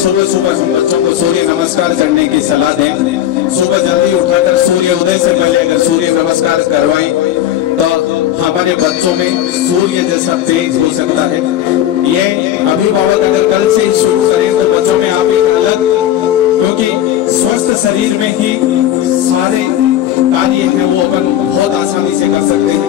सुबह सुबह हम बच्चों को सूर्य नमस्कार करने की सलाह दें। सुबह जल्दी उठाकर सूर्य उदय से पहले अगर सूर्य नमस्कार करवाएं तो हमारे बच्चों में सूर्य जैसा तेज हो सकता है। ये अभिभावक अगर कल से ही शुरू करें तो बच्चों में आप एक अलग, क्योंकि स्वस्थ शरीर में ही सारे कार्य हैं वो अपन बहुत आसानी से कर सकते हैं।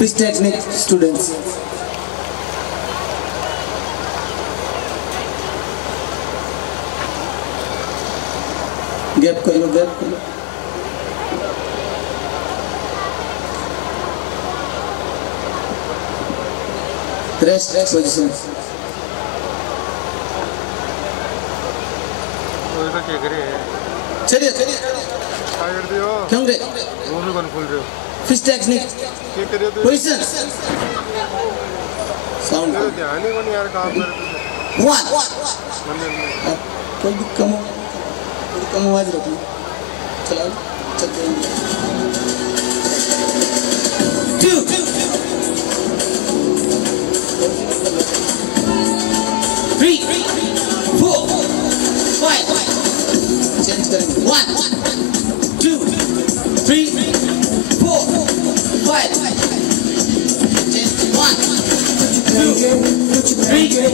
Fish technique students. Gap कर लो, gap कर लो. Rest position. वो तो क्या करे? चलिए क्यों रे fish technique position sound one कोई भी कम आवाज रखो चलाओ चल जाएंगे 2 3 4 5 चेंज करेंगे 1 2 3 4 5 चेंज 1 2 3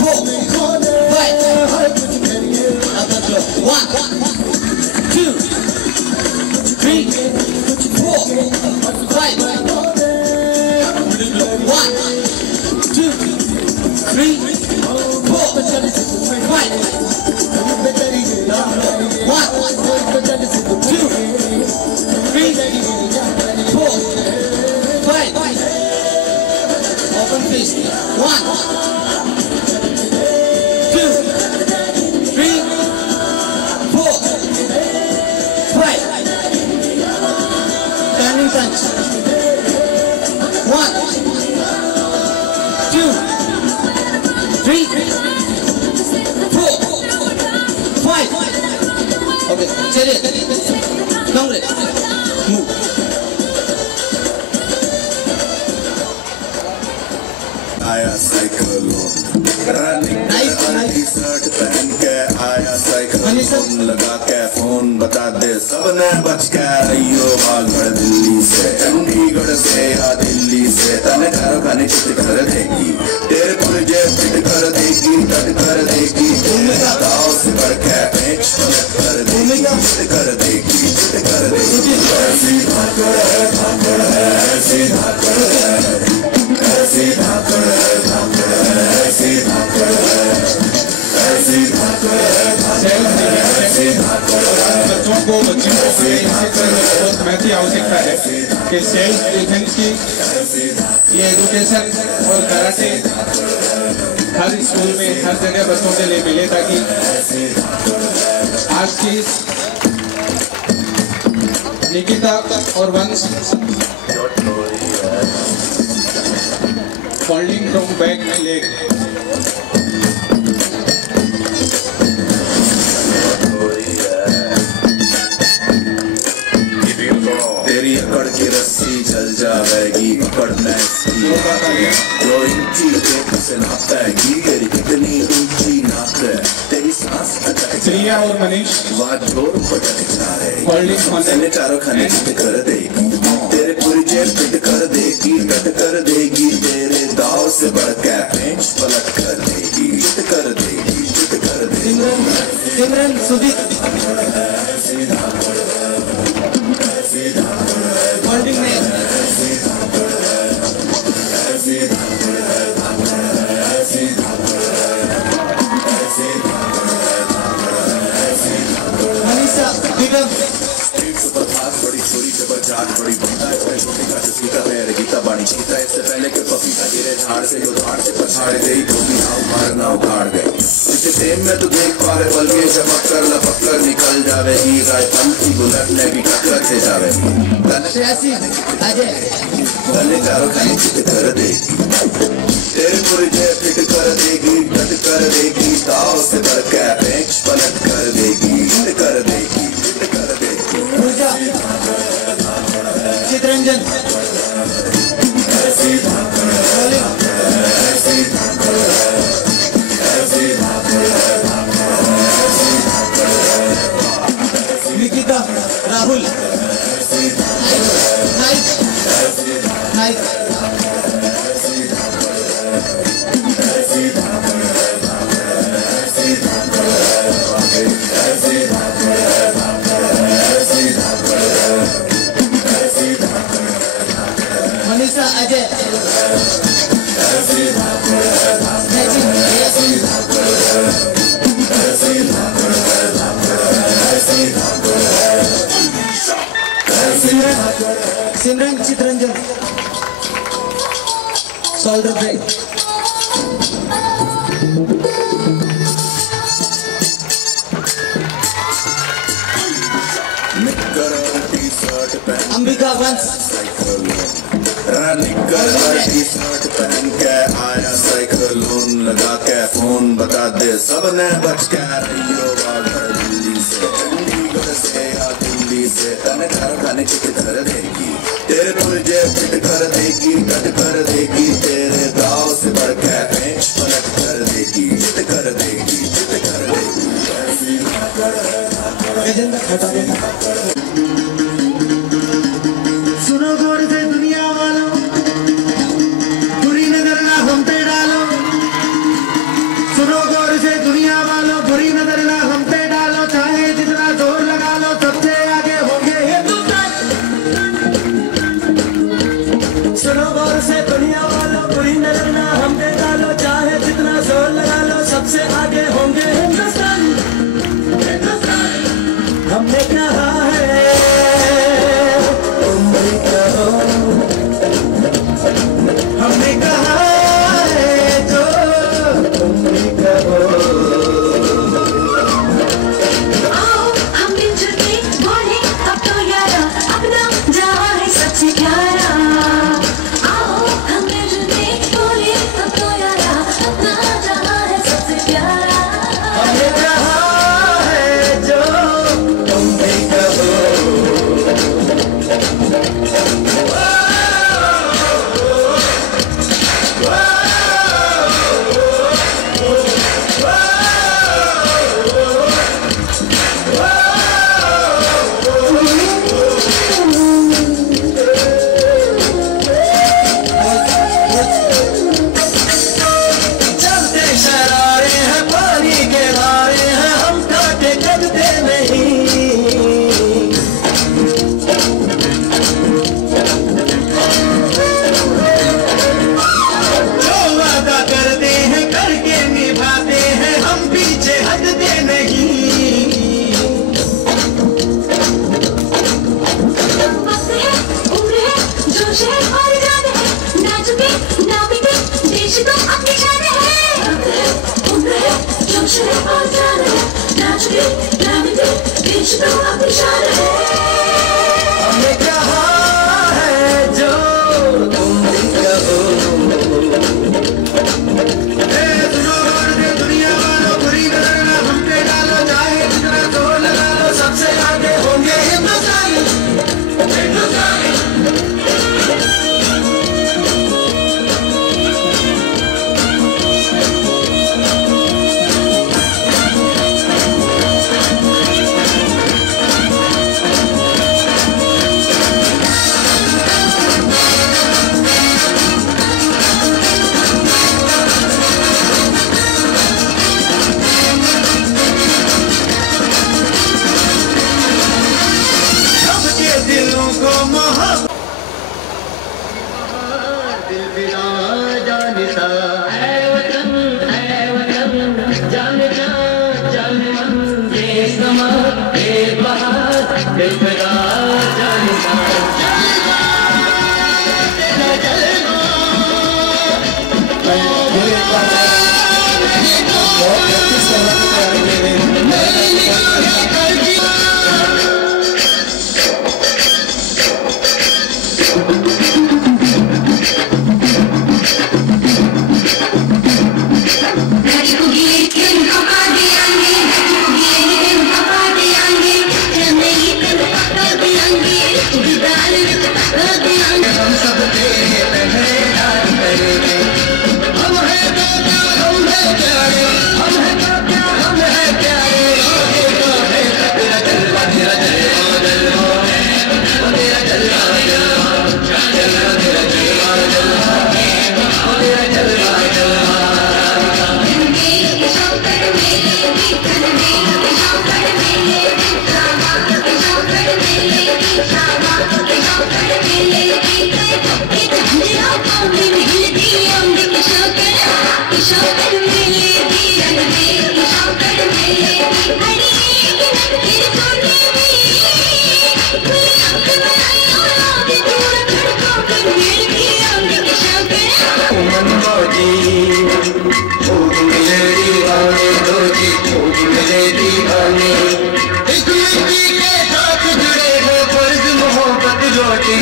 4 5 अब लो 1 2 3 4 5 1 2 3 4 5 Open fist. 1 2 3 4 5 turning punch 1 2 3 4 5 Okay, चलिए कांग्रेस मूव आया साइकिल टी-शर्ट पहन के आया साइकिल लगा के फोन बता दे सबने बच के रहियो भाग भर दिल्ली से चंडीगढ़ से या दिल्ली से तने घर खाने चित कर देगी तेरे पुरजे फिट कर देगी कट कर देगी गाँव से बढ़ के पेच पलट कर देगी चित कर देगी चित कर देगी ऐसी धाकड़ है धाकड़ है ऐसी धाकड़ है ऐसी धाकड़ है धाकड़ है ऐसी धाकड़ है ऐसी धाकड़ है ऐसी धाकड़ है बच्चों को इसी तरह बहुत महत्व आवश्यकता है कि सेल्फ डिफेंस की ये एजुकेशन और कराटे हर स्कूल में हर जगह बच्चों के लिए मिले ताकि आज की निकिता और वंश फॉल्डिंग फ्रॉम बैक लेग तेरी अकड़ की रस्सी चल जाएगी पकड़ना जो इंची टेप से नापेगी तेरी कितनी ऊंची नाप है तेरी सांस श्रिया और मनीष बात जोर पटक जा रहे चारों खाने चित कर देगी तेरे पूरी जेब फिट कर देगी कट कर देगी तेरे दाव से बढ़ के पेंच पलट कर देगी चित कर देगी चित कर देगी सिमरन सुदीप होल्डिंग में मनीषा दिगम बड़ी छोरी जबरजात बड़ी बंदा है छोटी का सीता है गीता बाणी सीता इससे पहले के पपीता गिरे झाड़ से जो झाड़ से पछाड़ गई धोबी ना मारना उखाड़ गई इसे टेम में तो देख पा रहे बल के चमक कर लपक कर निकल जावेगी राय पंथी बुलेट ने भी टक्कर से जावेगी तने चारों खाने चित कर देगी तेरे पुरजे फिट कर देगी कट कर देगी ताव से बढ़ के पेंच पलट कर देगी चित कर देगी चित कर देगी चित्रंजन ऐसी धाकड़ है ऐसी धाकड़ है ऐसी धाकड़ है ऐसी धाकड़ है निकिता राहुल नाइक नाइक मनीषा अजय सिमरन चित्रंजन शोल्डर ब्रेक निकल टी शर्ट पहन के आया साइकिलोन लगा के फोन बता दे सबने बच के रहियो बाहर दिल्ली से चंडीगढ़ से या दिल्ली से तने घर खाने चिट कर देगी तेरे पुरजे फिट कर देगी कट कर देगी तेरे गाँव से बढ़ के पलट कर देगी चिट कर देगी चिट कर देगी सुनो गौर से दुनिया वालों बुरी नजर ना हम पे डालो सुनो गौर से दुनिया वालों बुरी नजर ना हम पे डालो चाहे जितना जोर लगा लो सबसे आगे होंगे हिंदुस्तान सुनो गौर से दुनिया वालों बुरी नजर ना हम पे डालो चाहे जितना जोर लगा लो सबसे आगे होंगे हिंदुस्तान हमने कहा है हमने कहा है जो तुम भी कहो आओ हम मिलजुल के बोले अब तो यारा अपना जहाँ है सबसे प्यारा आओ हम मिलजुल के बोले अब तो यारा अपना जहाँ है सबसे प्यारा हमने कहा है जो तुम भी कहो चलते शरारे हैं पानी के धारे हैं हम काटे कटते नहीं जो वादा करते हैं करके निभाते हैं हम पीछे हटते नहीं वक्त है उम्र है जोश है और जान है ना झुके ना मिटे देश तो अपनी शान है वक्त है उम्र है जोश है और जान है ना झुके ना मिटे देश तो अपनी शान है हमने कहा है जो तुम भी कहो सुनो गौर से दुनिया वालों बुरी नजर ना हम पे डालो चाहे जितना जोर लगा लो सबसे आगे होंगे हिंदुस्तान सबके दिलों को मोहब्बत दिल बिना जानता है वतन जान जान मन देश समा एक बहार दिल बिना जानता तेरा जलवा हम सब तेरे पहरेदार करेंगे हम हैं बेटा हम हैं प्यारे हम हैं बेटा हम हैं प्यारे आगे का है तेरा जलवा तेरा जलवा जलवा तेरा जलवा जलवा तेरा जलवा जलवा तेरा जलवा जलवा एक मिट्टी के साथ जुड़े हो फर्ज मोहब्बत रोटी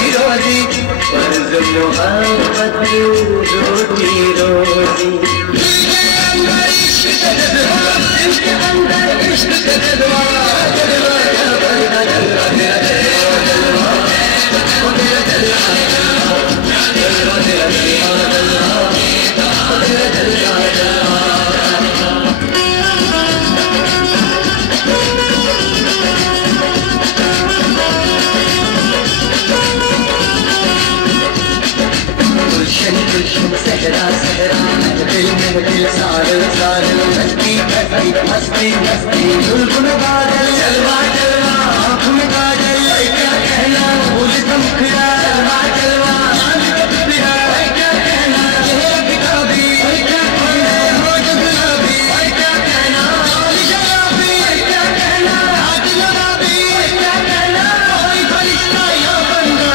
मोहब्बत रोटी रोटी इनके अंदर इश्क का जज्बा जज्बा जलवा जलवा मेरा जलवा जलवा ओ मेरा जलवा जलवा मेरा जलवा मेरा जलवा गुलशन सहरा सहरा दिल में दिल सारे सारे मस्ती मस्ती मस्ती मस्ती गुलगुल बादल जलवा जलवा आँख में काजल क्या कहना फूल चमकना जलवा जलवा क्या कहना ये किताबी क्या कहना रोज गुलाबी क्या कहना शराबी क्या कहना आज गुलाबी क्या कहना कोई फरिश्ता या बंदा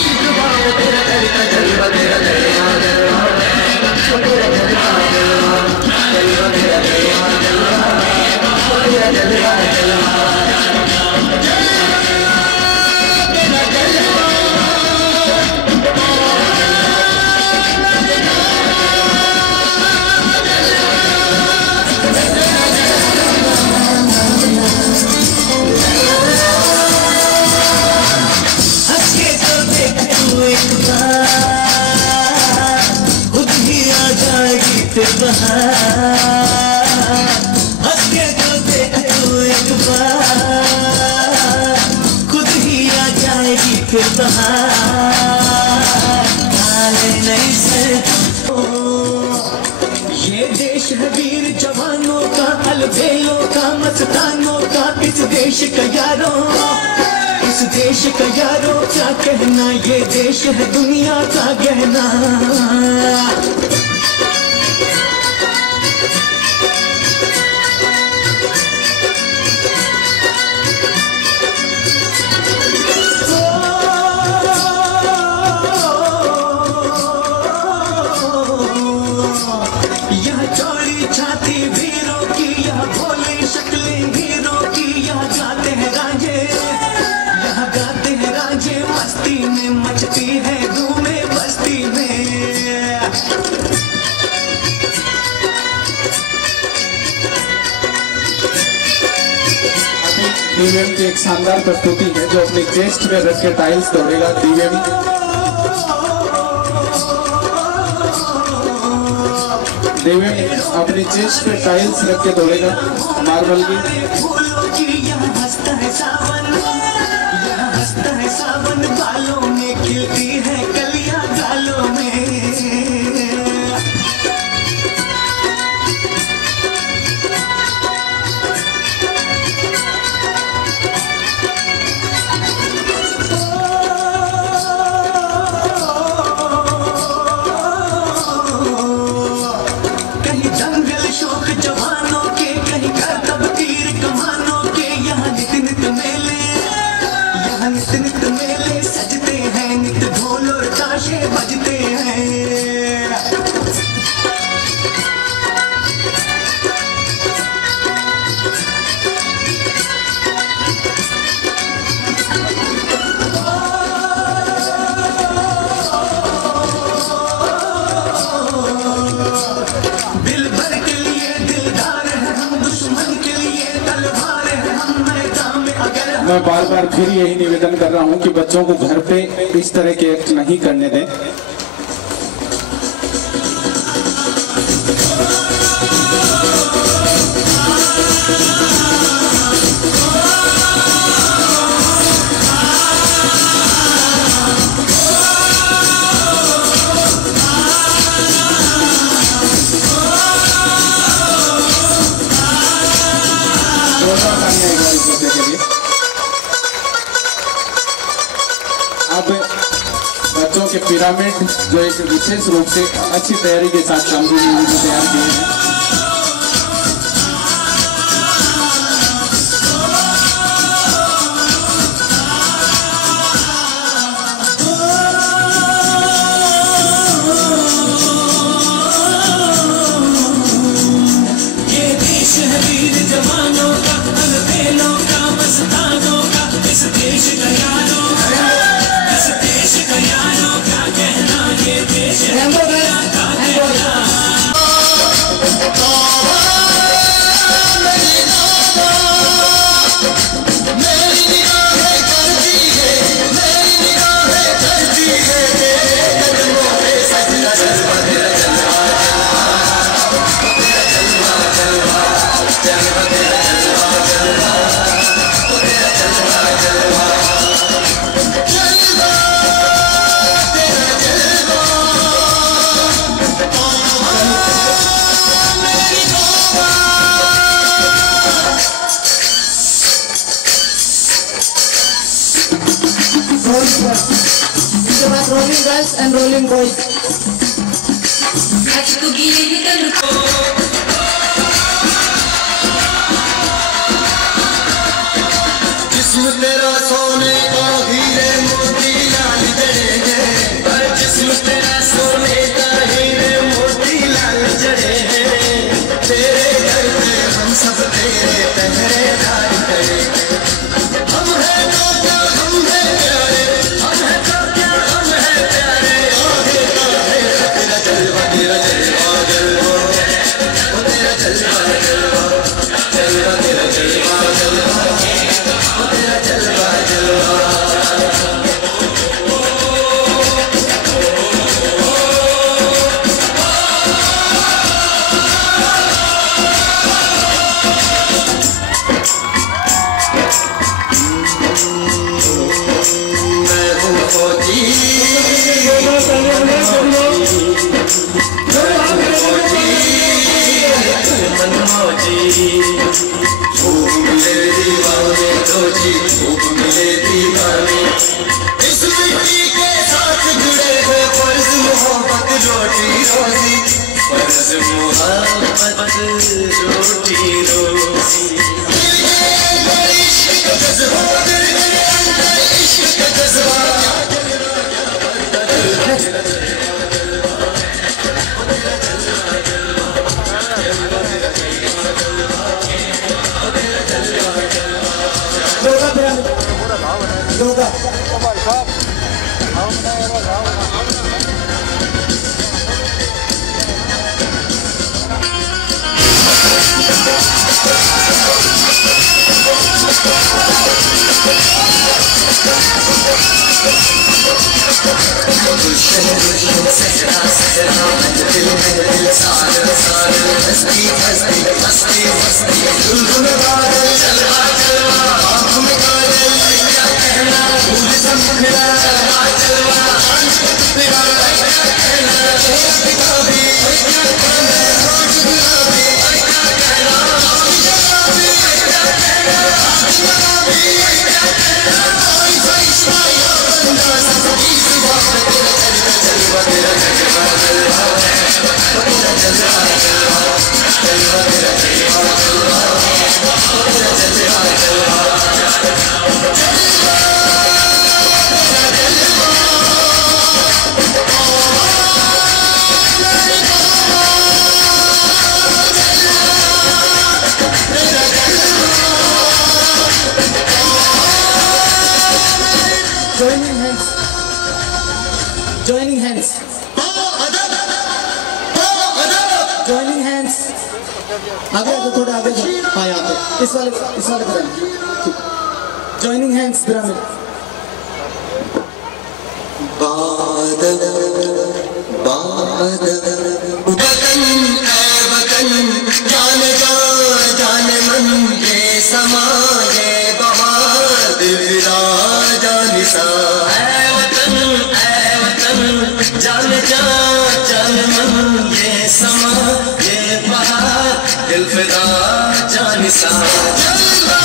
इस जुबान तेरा तरीका जलवा तेरा जलवा जलवा तेरा जलवा जलवा जलवा तेरा जलवा जलवा तेरा जलवा जलवा हंस के तो देख तू एक बार खुद ही आ जाएगी फिर बहार नहीं से ये देश है वीर जवानों का अलबेलों का मस्तानों का इस देश का यारों इस देश का यारों क्या कहना ये देश है दुनिया का गहना DVM की एक शानदार प्रस्तुति है जो अपनी चेस्ट पे रख के टाइल्स दौड़ेगा। DVM अपनी चेस्ट पे टाइल्स रख के दौड़ेगा मार्बल की। बालों में खिलती है कलियां गालों में सजते हैं नित ढोल और ताशे बजते हैं दिल भर के लिए दिलदार है हम दुश्मन के लिए तलवार है हम मैदान में अगर मैं बार बार फिर यही निवेदन कर रहा हूं कि बच्चों को घर पे इस तरह के एक्ट नहीं करने दें। अब बच्चों के पिरामिड जो एक विशेष रूप से अच्छी तैयारी के साथ कामरूनी में तैयार किए हैं। ये देश है वीर जवानों का अलबेलों का मस्तानों का इस देश का यारों क्या कहना इसके बाद rolling girls and rolling boys. जिस्म तेरा सोने का हीरे मोती लाल जड़े हैं, हर जिस्म तेरा सोने का हीरे मोती लाल जड़े हैं। तेरे घर पे हम सब तेरे पहरेदार खड़े हैं। हम हैं तो क्या हम हैं प्यारे, हम हैं तो क्या हम हैं प्यारे। आगे का है तेरा जलवा, तेरा जलवा जलवा, ओ तेरा जलवा जलवा जलवा, तेरा जलवा जलवा, ओ तेरा जलवा जलवा। मैं हूँ फौजी, खूब मिले दीवाने रोजी, खूब मिले दीवाने। इस मिट्टी के साथ जुड़े हैं फर्ज मोहब्बत रोटी रोजी, फर्ज मोहब्बत रोटी रोजी। दिल के अंदर इश्क का जज्बा, दिल के अंदर इश्क का जज्बा। Yoga joining hands, joining hands। आगे आगे थोड़ा आगे जाओ, हाँ यहाँ पे इस वाले पिरामिड, joining hands पिरामिड। बादल बादल वतन ऐ वतन, जान जा जान मन ये समा ये बहार दिलरा जानिसा। ऐ वतन जान जा जान मन ये समा ये बहार दिल फिदा जानिसा। जलवा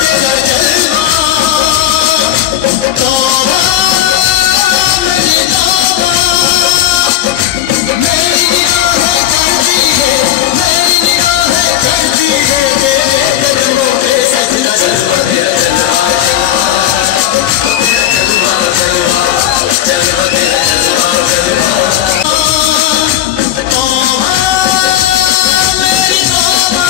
तेरा जलवा, तौबा मेरी तौबा, मेरी निगाहें करती है, मेरी निगाहें करती है तेरे कदमों पे सजदा। जलवा तेरा जलवा जलवा, तेरा जलवा जलवा, जलवा तेरा जलवा जलवा। तौबा मेरी तौबा,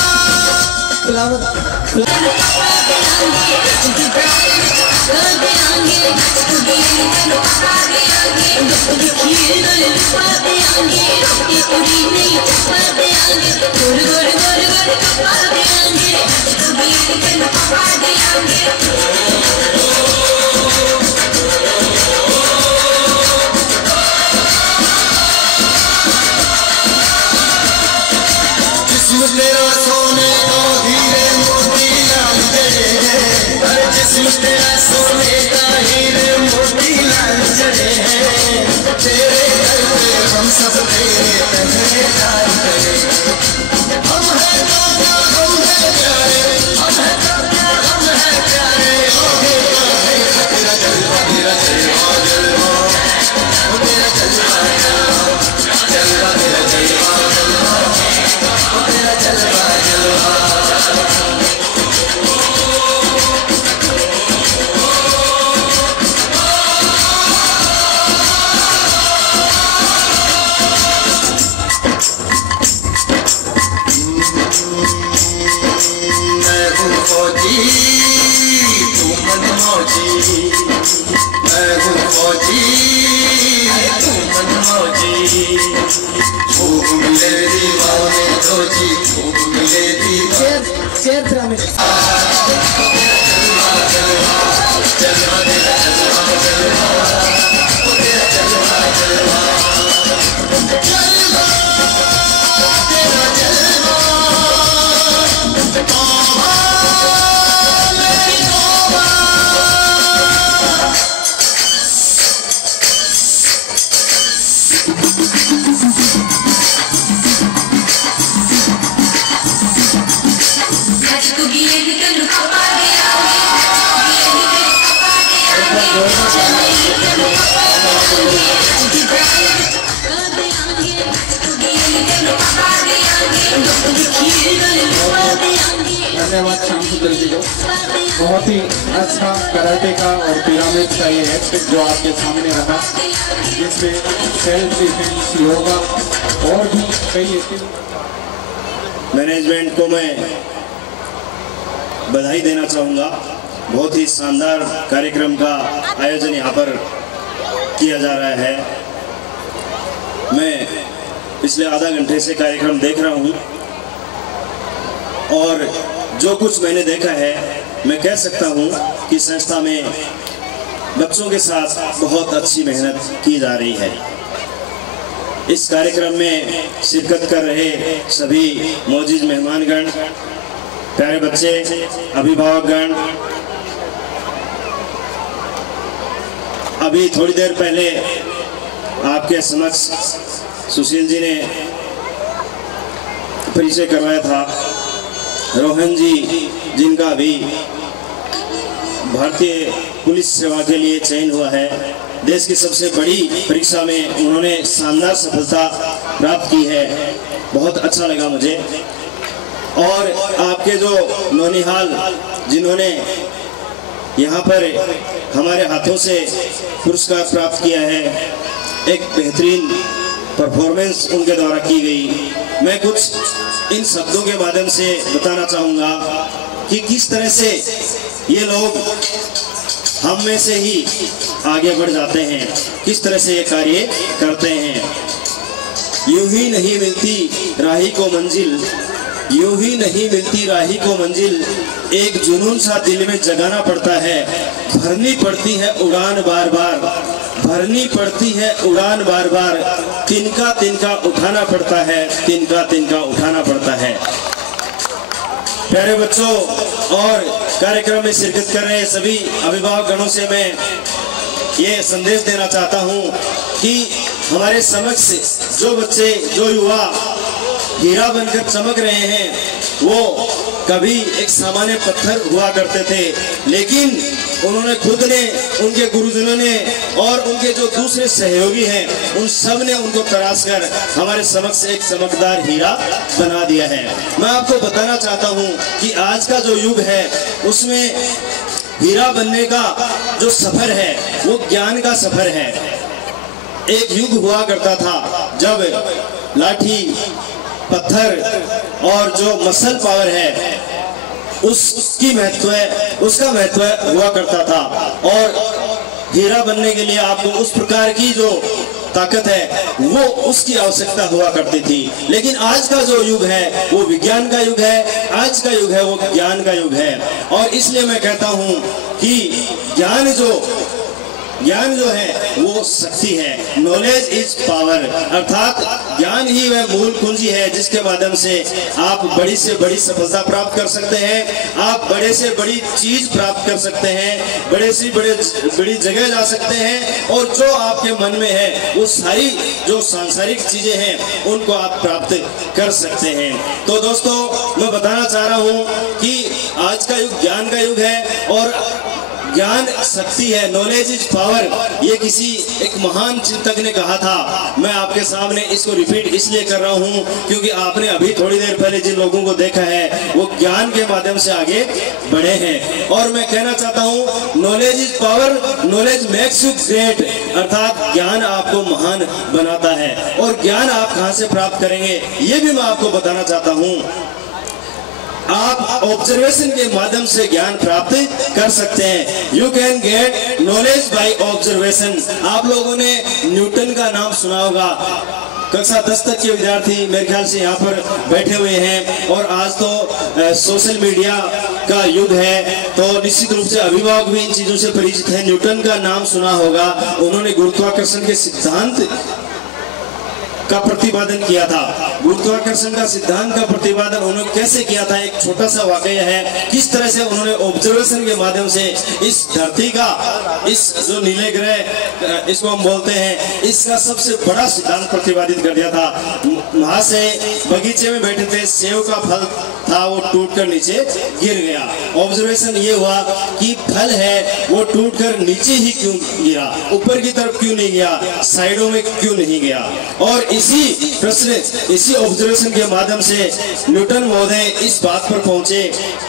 जिस्म तेरा सोने का हीरे मोती लाल जड़े हैं, हर जिस्म तेरा सोने का हीरे मोती लाल जड़े हैं। तेरे घर पे हम सब तेरे पहरेदार खड़े हैं। हम हैं तो क्या हम हैं प्यारे, हम हैं तो क्या हम हैं प्यारे। आगे का है तेरा मैं हूँ फौजी तू मन मौजी खूब मिले दीवाने रोजी खूब मिले दीवाने शेर फिर हमें धन्यवाद श्याम सुंदर जी को। बहुत ही अच्छा कराटे का और पिरामिड का ये एक्ट जो आपके सामने रहा, जिसमें सेल्फ डिफेंस, योगा और भी कई मैनेजमेंट को मैं बधाई देना चाहूँगा। बहुत ही शानदार कार्यक्रम का आयोजन यहाँ पर किया जा रहा है। मैं पिछले आधा घंटे से कार्यक्रम देख रहा हूँ और जो कुछ मैंने देखा है मैं कह सकता हूँ कि संस्था में बच्चों के साथ बहुत अच्छी मेहनत की जा रही है। इस कार्यक्रम में शिरकत कर रहे सभी मौजूद मेहमानगण, प्यारे बच्चे, अभिभावकगण, अभी थोड़ी देर पहले आपके समक्ष सुशील जी ने परिचय करवाया था। रोहन जी, जिनका भी भारतीय पुलिस सेवा के लिए चयन हुआ है, देश की सबसे बड़ी परीक्षा में उन्होंने शानदार सफलता प्राप्त की है। बहुत अच्छा लगा मुझे। और आपके जो नौनिहाल, जिन्होंने यहाँ पर हमारे हाथों से पुरस्कार प्राप्त किया है, एक बेहतरीन परफॉर्मेंस उनके द्वारा की गई। मैं कुछ इन शब्दों के माध्यम से बताना चाहूँगा कि किस तरह से ये लोग हम में से ही आगे बढ़ जाते हैं, किस तरह से ये कार्य करते हैं। यूं ही नहीं मिलती राही को मंजिल, यूं ही नहीं मिलती राही को मंजिल, एक जुनून सा दिल में जगाना पड़ता है, भरनी पड़ती है उड़ान बार बार, भरनी पड़ती है उड़ान बार बार, तिनका तिनका उठाना पड़ता है, तिनका तिनका उठाना पड़ता है। प्यारे बच्चों और कार्यक्रम में शिरकत कर रहे सभी अभिभावक गणों से मैं ये संदेश देना चाहता हूँ कि हमारे समक्ष जो बच्चे, जो युवा हीरा बनकर चमक रहे हैं, वो कभी एक सामान्य पत्थर हुआ करते थे, लेकिन उन्होंने खुद ने, उनके गुरुजनों ने और उनके जो दूसरे सहयोगी हैं, उन सब ने उनको तराश कर हमारे समक्ष एक चमकदार हीरा बना दिया है। मैं आपको बताना चाहता हूँ कि आज का जो युग है उसमें हीरा बनने का जो सफर है वो ज्ञान का सफर है। एक युग हुआ करता था जब लाठी, पत्थर और जो मसल पावर है उसका महत्व हुआ करता था, और हीरा बनने के लिए आपको उस प्रकार की जो ताकत है वो उसकी आवश्यकता हुआ करती थी। लेकिन आज का जो युग है वो विज्ञान का युग है, आज का युग है वो ज्ञान का युग है। और इसलिए मैं कहता हूँ कि ज्ञान जो है वो शक्ति है। नॉलेज इज पावर, अर्थात ज्ञान ही वह मूल कुंजी है जिसके माध्यम से आप बड़ी से बड़ी सफलता प्राप्त कर सकते हैं, आप बड़े से बड़ी चीज प्राप्त कर सकते हैं, बड़े से बड़ी जगह जा सकते हैं, और जो आपके मन में है वो सारी जो सांसारिक चीजें हैं उनको आप प्राप्त कर सकते हैं। तो दोस्तों, मैं बताना चाह रहा हूँ कि आज का युग ज्ञान का युग है और ज्ञान शक्ति है। नॉलेज इज पावर, ये किसी एक महान चिंतक ने कहा था। मैं आपके सामने इसको रिपीट इसलिए कर रहा हूँ क्योंकि आपने अभी थोड़ी देर पहले जिन लोगों को देखा है वो ज्ञान के माध्यम से आगे बढ़े हैं। और मैं कहना चाहता हूँ knowledge is power, knowledge makes you great, अर्थात ज्ञान आपको महान बनाता है। और ज्ञान आप कहाँ से प्राप्त करेंगे ये भी मैं आपको बताना चाहता हूँ। आप ऑब्जर्वेशन के माध्यम से ज्ञान प्राप्त कर सकते हैं। You can get knowledge by observation. आप लोगों ने न्यूटन का नाम सुना होगा। कक्षा 10 तक के विद्यार्थी मेरे ख्याल से यहाँ पर बैठे हुए हैं और आज तो सोशल मीडिया का युग है, तो निश्चित रूप से अभिभावक भी इन चीजों से परिचित हैं। न्यूटन का नाम सुना होगा। उन्होंने गुरुत्वाकर्षण के सिद्धांत का प्रतिपादन किया था। गुरुत्वाकर्षण का सिद्धांत का प्रतिपादन उन्होंने कैसे किया था, एक छोटा सा वाकया है। किस तरह से उन्होंने ऑब्जर्वेशन के माध्यम से इस धरती का, इस जो नीले ग्रह इसको हम बोलते हैं, इसका सबसे बड़ा सिद्धांत प्रतिपादित कर दिया था। वहां से बगीचे में बैठे थे, सेव का फल था, वो टूटकर नीचे गिर गया। ऑब्जर्वेशन ये हुआ कि फल है वो टूटकर नीचे ही क्यों गिरा, ऊपर की तरफ क्यों नहीं गया, साइडों में क्यों नहीं गया। और इसी प्रश्न, इसी ऑब्जर्वेशन के माध्यम से न्यूटन महोदय इस बात पर पहुंचे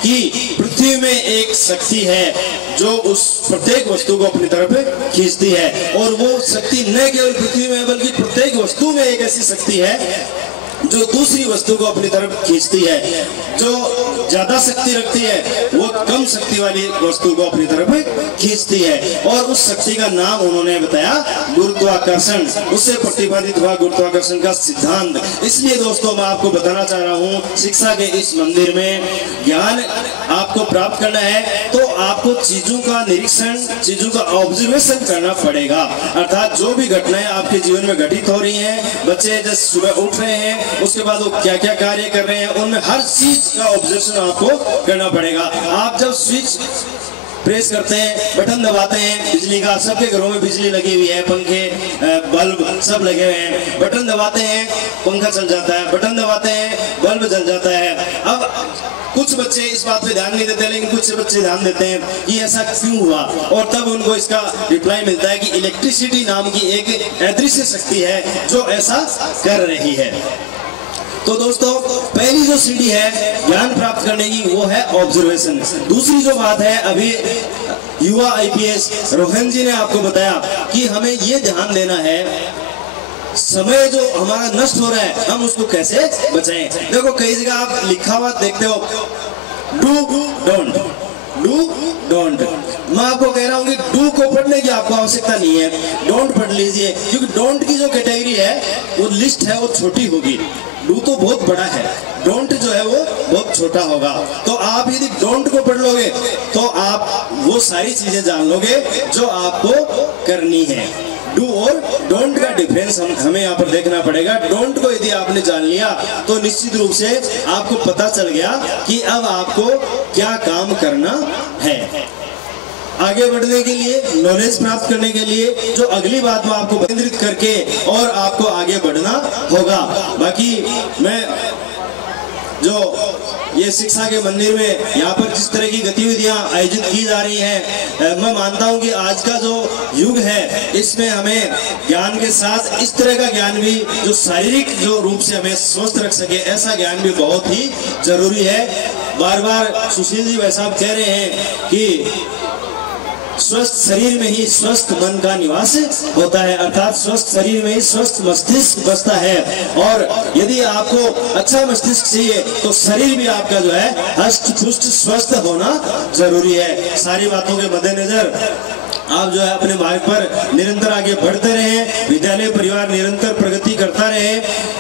कि पृथ्वी में एक शक्ति है जो उस प्रत्येक वस्तु को अपनी तरफ खींचती है। और वो शक्ति न केवल पृथ्वी में बल्कि प्रत्येक वस्तु में एक ऐसी शक्ति है जो दूसरी वस्तु को अपनी तरफ खींचती है। जो ज्यादा शक्ति रखती है वो कम शक्ति वाली वस्तु को अपनी तरफ खींचती है। और उस शक्ति का नाम उन्होंने बताया गुरुत्वाकर्षण। उससे प्रतिपादित हुआ गुरुत्वाकर्षण का सिद्धांत। इसलिए दोस्तों मैं आपको बताना चाह रहा हूँ, शिक्षा के इस मंदिर में ज्ञान आपको प्राप्त करना है तो आपको चीजों का निरीक्षण, चीजों का ऑब्जर्वेशन करना पड़ेगा। अर्थात जो भी घटनाएं आपके जीवन में घटित हो रही हैं, बच्चे जैसे सुबह उठ रहे हैं, उसके बाद वो क्या क्या कार्य कर रहे हैं, उनमें हर चीज का ऑब्जर्वेशन आपको करना पड़ेगा। आप जब स्विच प्रेस करते हैं, बटन दबाते हैं बिजली का, सबके घरों में बिजली लगी हुई है, पंखे बल्ब सब लगे हुए हैं, बटन दबाते हैं पंखा चल जाता है, बटन दबाते हैं बल्ब जल जाता है। अब कुछ बच्चे इस बात पे ध्यान नहीं देते, लेकिन कुछ बच्चे ध्यान देते हैं कि ऐसा क्यों हुआ, और तब उनको इसका रिप्लाई मिलता है कि इलेक्ट्रिसिटी नाम की एक अदृश्य शक्ति है जो ऐसा कर रही है। तो दोस्तों पहली जो सीढ़ी है ज्ञान प्राप्त करने की वो है ऑब्जर्वेशन। दूसरी जो बात है, अभी युवा आईपीएस रोहन जी ने आपको बताया कि हमें ये ध्यान देना है समय जो हमारा नष्ट हो रहा है हम उसको कैसे बचाएं। देखो कई जगह आप लिखा हुआ देखते हो डू डोंट, डू डोंट। मैं आपको कह रहा हूँ कि डू को पढ़ने की आपको आवश्यकता नहीं है, डोंट पढ़ लीजिए, क्योंकि डोंट की जो कैटेगरी है वो लिस्ट है वो छोटी होगी, डू तो बहुत बड़ा है, डोंट जो है वो बहुत छोटा होगा। तो आप यदि डोंट को पढ़ लोगे तो आप वो सारी चीजें जान लोगे जो आपको करनी है। डू और डोंट का डिफरेंस हमें यहाँ पर देखना पड़ेगा। डोंट को यदि आपने जान लिया तो निश्चित रूप से आपको पता चल गया कि अब आपको क्या काम करना है। आगे बढ़ने के लिए, नॉलेज प्राप्त करने के लिए जो अगली बात में आपको केंद्रित करके और आपको आगे बढ़ना होगा। बाकी मैं जो ये शिक्षा के मंदिर में यहाँ पर जिस तरह की गतिविधियां आयोजित की जा रही हैं, मैं मानता हूँ कि आज का जो युग है इसमें हमें ज्ञान के साथ इस तरह का ज्ञान भी जो शारीरिक जो रूप से हमें स्वस्थ रख सके, ऐसा ज्ञान भी बहुत ही जरूरी है। बार बार सुशील जी भाई साहब कह रहे हैं कि स्वस्थ शरीर में ही स्वस्थ मन का निवास होता है, अर्थात स्वस्थ शरीर में ही स्वस्थ मस्तिष्क बसता है। और यदि आपको अच्छा मस्तिष्क चाहिए तो शरीर भी आपका जो है हष्ट पुष्ट स्वस्थ होना जरूरी है। सारी बातों के मद्देनजर आप जो है अपने मार्ग पर निरंतर आगे बढ़ते रहें, विद्यालय परिवार निरंतर प्रगति करता रहे।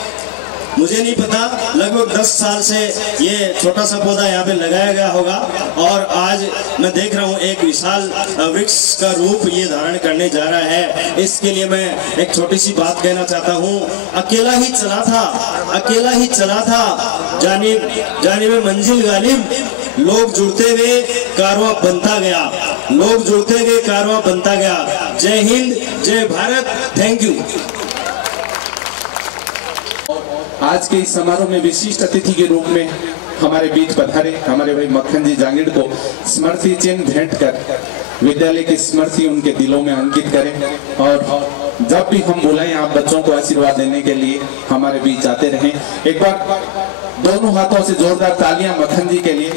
मुझे नहीं पता, लगभग 10 साल से ये छोटा सा पौधा यहाँ पे लगाया गया होगा और आज मैं देख रहा हूँ एक विशाल वृक्ष का रूप ये धारण करने जा रहा है। इसके लिए मैं एक छोटी सी बात कहना चाहता हूँ। अकेला ही चला था, अकेला ही चला था, जानिब मंजिल गालिब, लोग जुड़ते गए कारवां बनता गया, लोग जुड़ते गए कारवां बनता गया। जय हिंद, जय भारत, थैंक यू। आज के इस समारोह में विशिष्ट अतिथि के रूप में हमारे बीच पधारे हमारे भाई मक्खन जी जांगिड़ को स्मृति चिन्ह भेंट कर विद्यालय की स्मृति उनके दिलों में अंकित करें। और जब भी हम बुलाएं आप बच्चों को आशीर्वाद देने के लिए हमारे बीच आते रहें। एक बार दोनों हाथों से जोरदार तालियां मक्खन जी के लिए।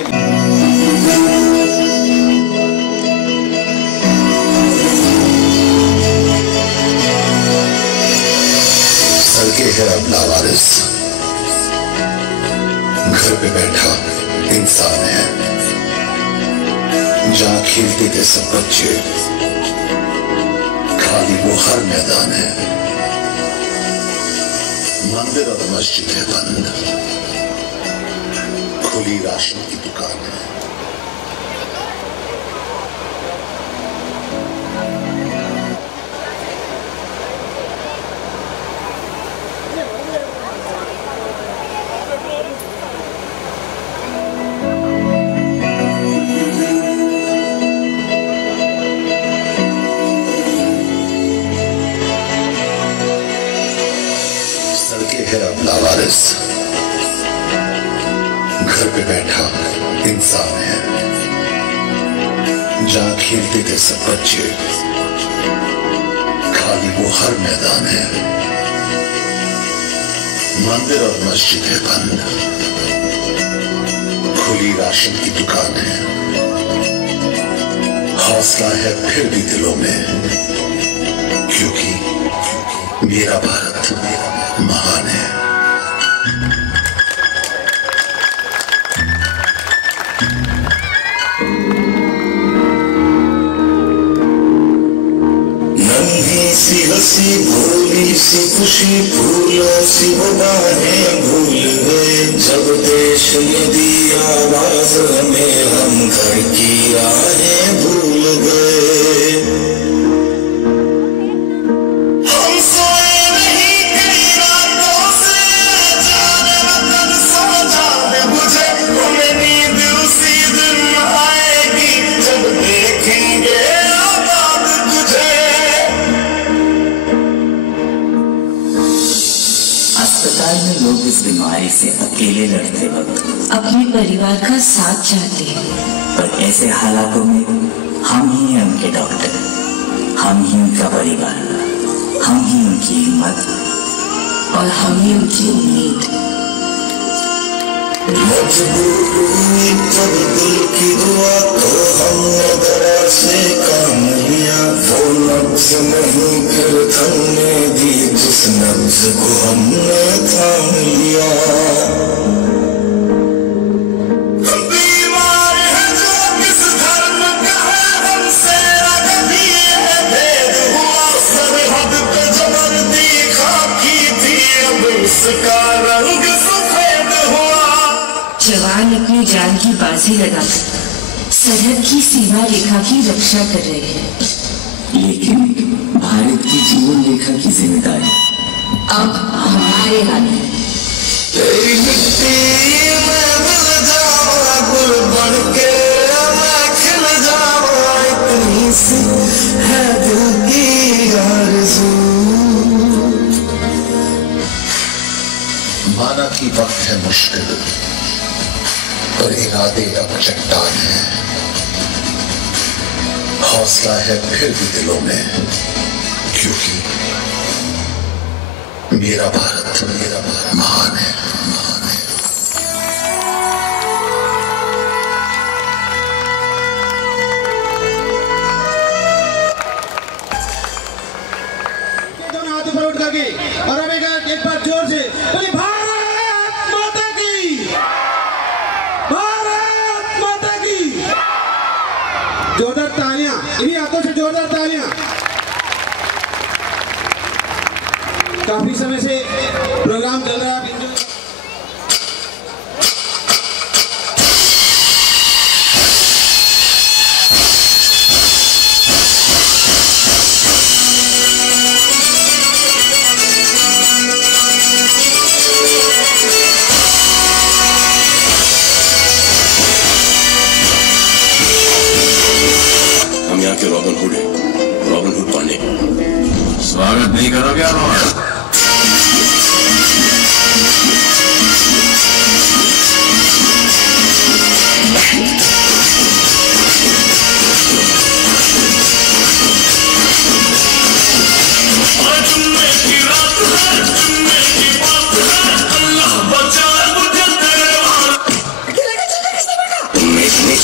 सड़के है अब लावारिस, घर पे बैठा इंसान जहाँ खेलते थे सब बच्चे, खाली वो हर मैदान है। मंदिर और मस्जिद है बंद, खुली राशन की दुकान है। है अब लावारिस, घर पे बैठा इंसान है। जहाँ खेलते थे सब बच्चे, खाली वो हर मैदान है। मंदिर और मस्जिद है बंद, खुली राशन की दुकान है। हौसला है फिर भी दिलों में, क्योंकि मेरा भारत महान है। नन्ही सी हंसी भोली सी खुशी फूलों सी बाहें भूल गए। जब देश ने दी आवाज हमें, हम घर की राहें भूल गए। लोग इस बीमारी से अकेले लड़ते वक्त अपने परिवार का साथ चाहते हैं, पर ऐसे हालातों में हम ही हैं उनके डॉक्टर, हम ही उनका परिवार, हम ही उनकी हिम्मत और हम ही उनकी उम्मीद। मजबूरी जब दिल की दुआ तो हमने दरा से काम लिया। वो नब्ज नहीं फिर थमने दी, जिस नब्ज को हमने थाम लिया। बीमार है जो किस धर्म का है, हमसे कभी है भेद हुआ। सरहद पे जबर दिखा की थी, अब उसका रंग सफेद हुआ। जवान अपनी जान की बाजी लगाकर सरहद की सीमा रेखा की रक्षा कर रहे हैं, लेकिन भारत की जीवन रेखा की जिम्मेदारी अब हमारे हाथ में। तेरी मिट्टी में मिल जाऊं, गुल बन के मैं खिल जाऊं। इतनी सी है दिल की आरज़ू। माना कि वक्त है मुश्किल, पर इरादे अब चट्टान है। हौसला है फिर भी दिलों में, क्योंकि मेरा भारत महान है, महान है। दोनों हाथ ऊपर उठ करके और अब एक बार जोर से बोले भारत माता की, भारत माता की। जोरदार तालियां, इन्हीं हाथों से जोरदार तालियां। काफी समय से प्रोग्राम चल रहा है। हम यहाँ के रॉबिन हुड हैं, रॉबिन हुड पांडे। स्वागत नहीं करोगे आप हमारा?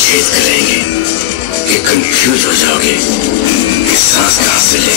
छेद करेंगे कि कंफ्यूज हो जाओगे कि सांस कहां से ले।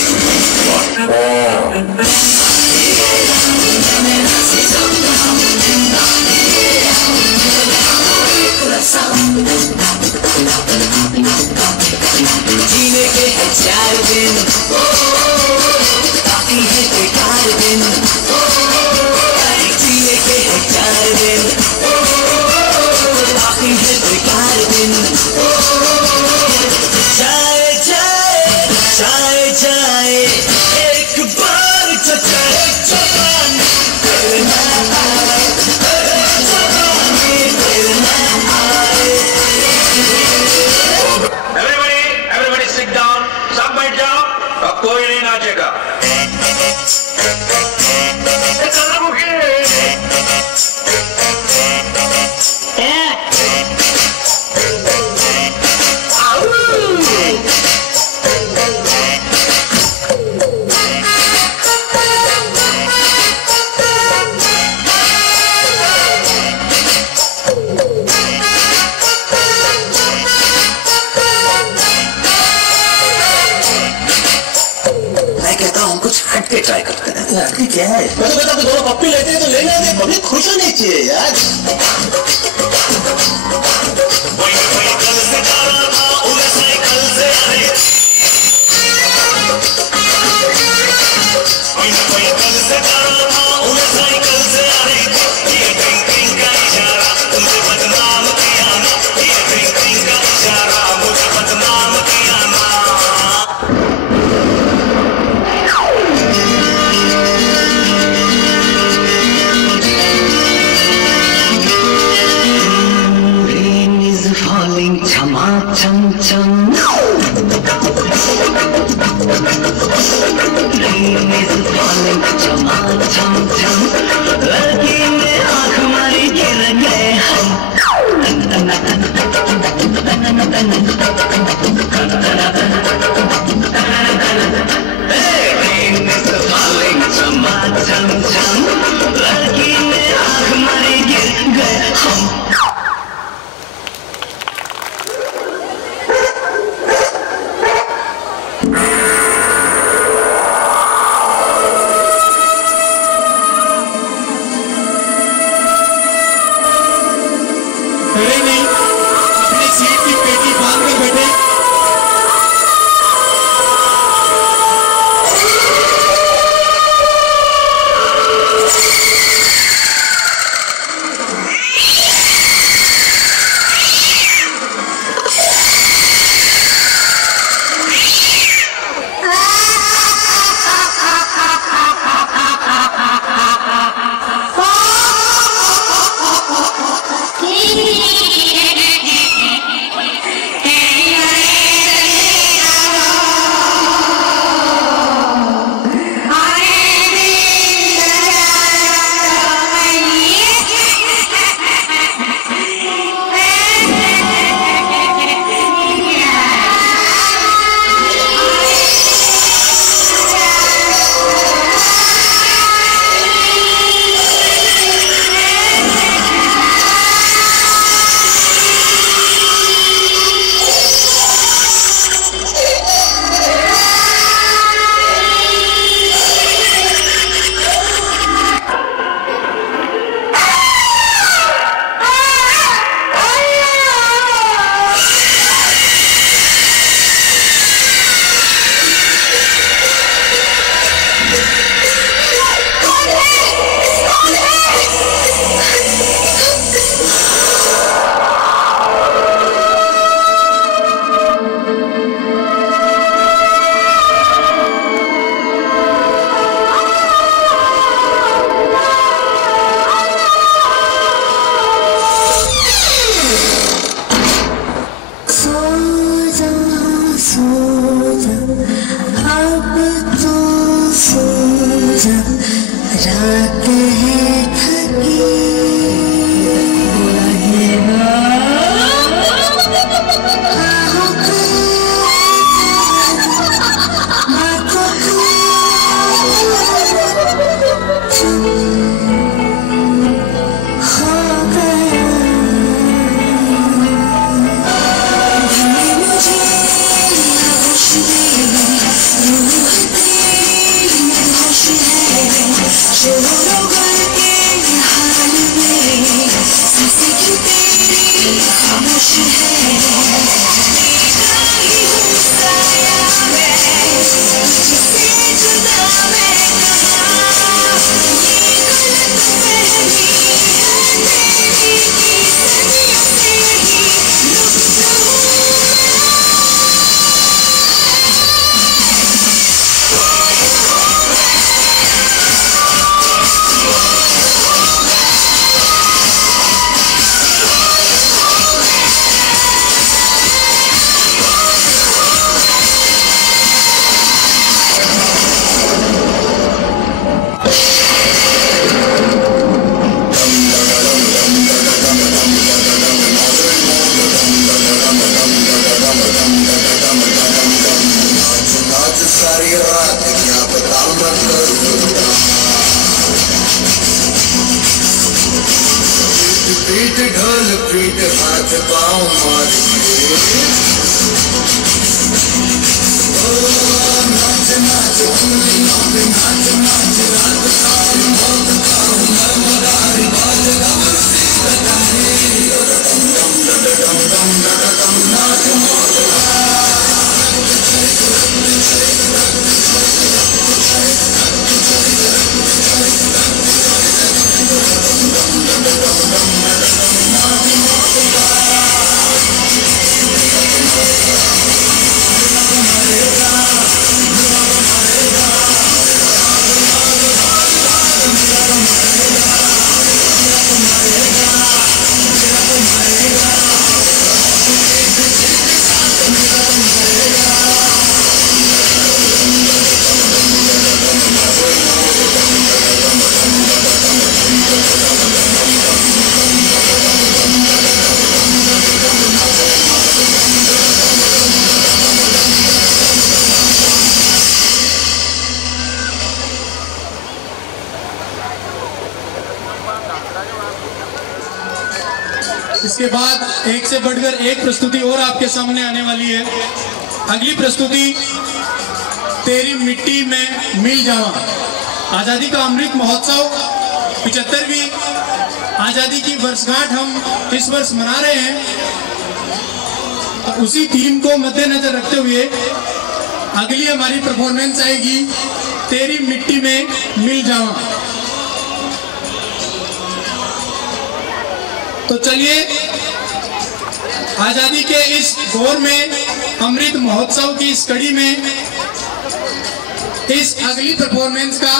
लड़की क्या है? मैं तो कहता दोनों पप्पी लेते हैं तो लेना दे, पब्लिक खुश होनी चाहिए यार। पीट ढोल पीट हाथ पाँव मार नाच नाच नाच नाच इसके बाद एक से बढ़कर एक प्रस्तुति और आपके सामने आने वाली है। अगली प्रस्तुति तेरी मिट्टी में मिल जावा। आजादी का अमृत महोत्सव 75वीं आजादी की वर्षगांठ हम इस वर्ष मना रहे हैं। तो उसी थीम को मद्देनजर रखते हुए अगली हमारी परफॉर्मेंस आएगी तेरी मिट्टी में मिल जावा। तो चलिए आजादी के इस दौर में अमृत महोत्सव की इस कड़ी में इस अगली परफॉर्मेंस का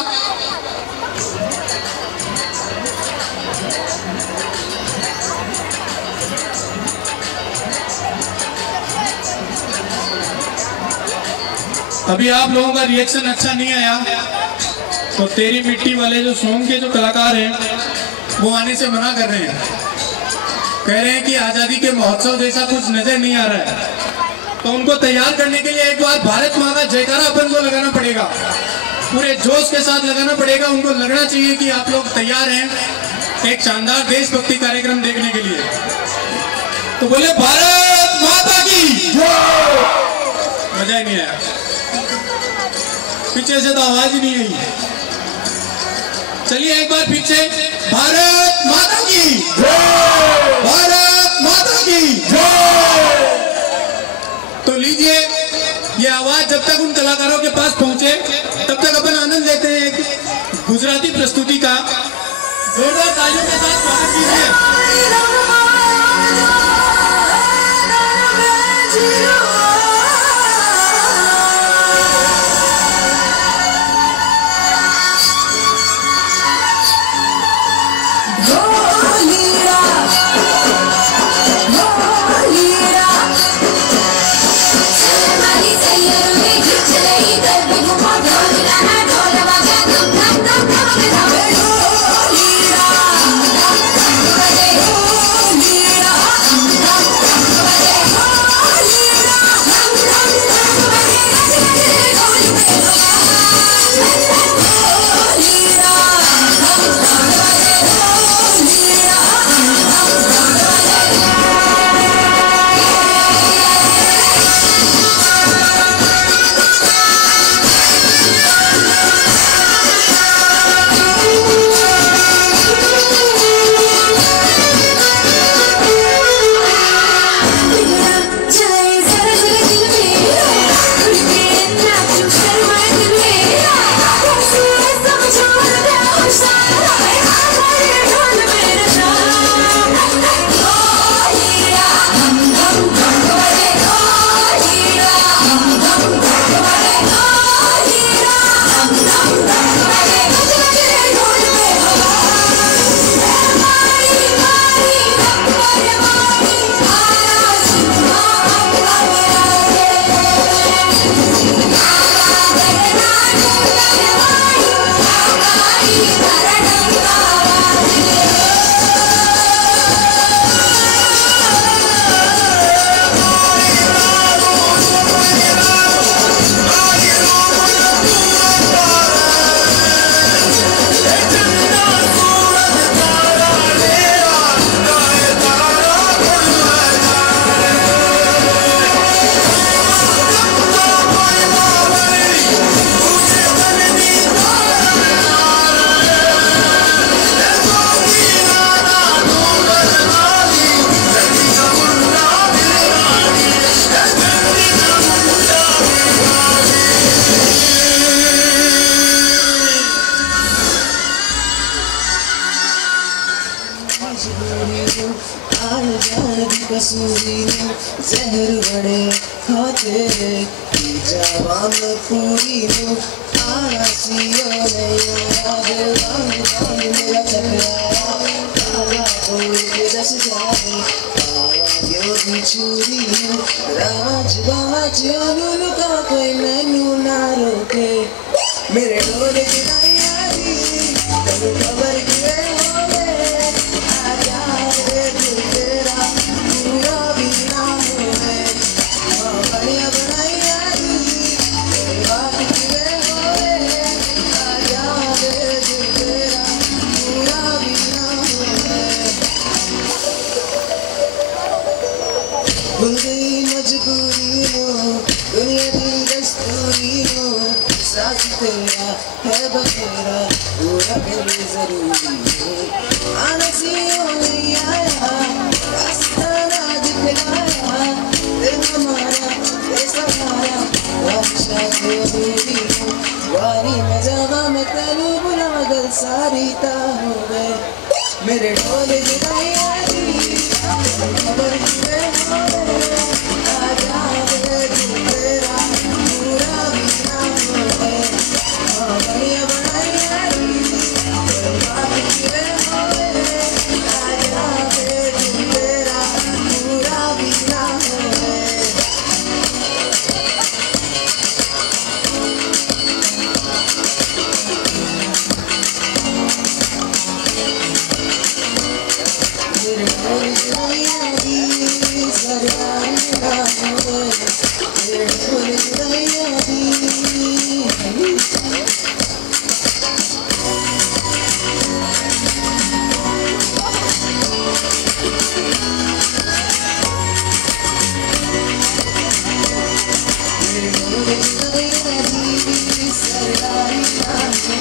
अभी आप लोगों का रिएक्शन अच्छा नहीं आया तो तेरी मिट्टी वाले जो सॉन्ग के जो कलाकार हैं वो आने से मना कर रहे हैं। कह रहे हैं कि आजादी के महोत्सव जैसा कुछ नजर नहीं आ रहा है। तो उनको तैयार करने के लिए एक बार भारत माँ का जयकारा अपन को लगाना पड़ेगा, पूरे जोश के साथ लगाना पड़ेगा। उनको लगना चाहिए कि आप लोग तैयार हैं एक शानदार देशभक्ति कार्यक्रम देखने के लिए। तो बोले भारत माता की मजा ही नहीं आया, पीछे से तो आवाज ही नहीं आई। चलिए एक बार पीछे भारत माता की भारत माता की। तो लीजिए ये आवाज जब तक उन कलाकारों के पास पहुंचे तब तक अपन आनंद लेते हैं एक गुजराती प्रस्तुति का। जोरदार तालियों के साथ स्वागत कीजिए। जहर बड़े खाते जवान पूरी नो आसियो मेरा चकरा कोई के दस जाए आवाज़ों की चूरी राज अनुनु का कोई मैनू ना रोके मेरे डोले नहीं आई तेरे खबर किए नो दुनिया दी दस्तूरी नो साथ तेरा है बखेरा पूरा कर जरूरी हो आना सीओ नहीं आया रास्ता ना दिखलाया दिल हमारा ऐसा हमारा वाशा से अधूरी हो वारी में जवा में तेरू बुला गल सारी ता हो गए मेरे ढोले जुदाइया दी खबर में आजा दिल तेरा पूरा भी ना हो गए बढ़िया बढ़िया दी बात में आजा दिल तेरा पूरा भी ना हो गए मेरे ढोल जुदाइया दी सरदारी ना हो मेरे ढोल जुदाइया दी मेरे ढोल जुदाइया दी सरदारी ना हो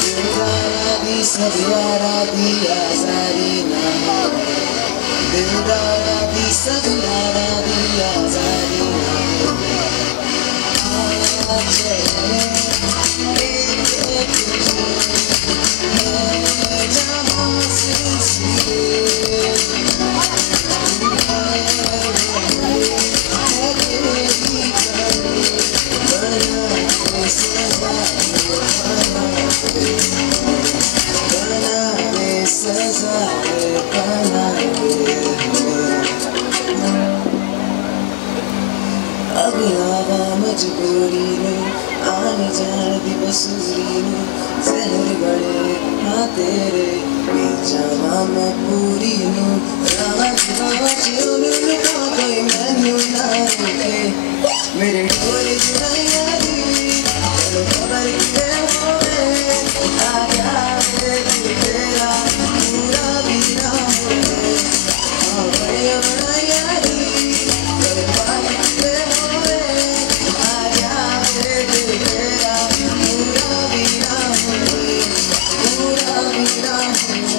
दिलदारा दी सदियारा दी आजारी ना हो दिलदारा दी सदियारा दी आजारी ना हो आज चले एक तुझे है जहाँ सिलसिले है तेरी कमी बना के सजा बना दे सजा बना दे अभी आवा मजबूरी ने आने जान दी बसूरी ने जहर बड़े हाँ तेरे बेचावा मैं पूरी नू राज का कोई मैनू ना रोके मेरे ढोल जुदाइया दी खबर के होवे आजा दिल तेरा पूरा भी ना होवे बढ़िया बढ़िया दी बात के होवे आजा दिल तेरा पूरा भी ना होवे पूरा भी ना होवे